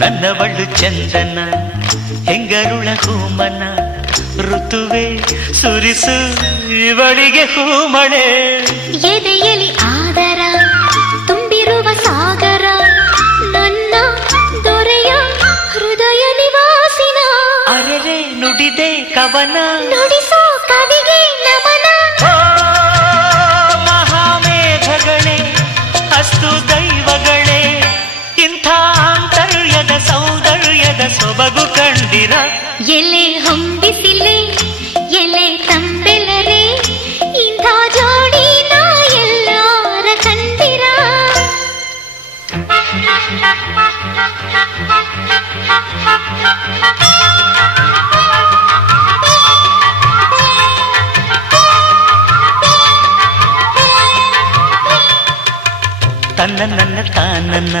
ನನ್ನವಳು ಚಂದನ ಹೆಂಗರುಳ ಹೂಮನ ಋತುವೆ ಸುರಿಸು ಇವಳಿಗೆ ಹೂಮಳೆ ಎದೆಯಲಿ ಆದರ ತುಂಬಿರುವ ಸಾಗರ ನನ್ನ ದೊರೆಯ ಹೃದಯ ನಿವಾಸಿನ ಅರೆರೆ ನುಡಿದೆ ಕವನ ನುಡಿಸೋ ಕವಿಗೆ ನಮನ ಮಹಾಮೇಘಗಳೇ ಅಸ್ತು ದೈವಗಳೇ ಇಂಥ ಆಂತರ್ಯದ ಸೌಂದರ್ಯದ ಸೊಬಗು ಕಂಡಿರ ಎಲೆ ಹೊಂಬಿಸಿಲೆ ಎಲೆ ತಂಬೆಲರೆ ಇಂಥ ಜೋಡಿನ ಎಲ್ಲಾರ ಕಂಡಿರ ತನ್ನ ನನ್ನ ತಾನನ್ನ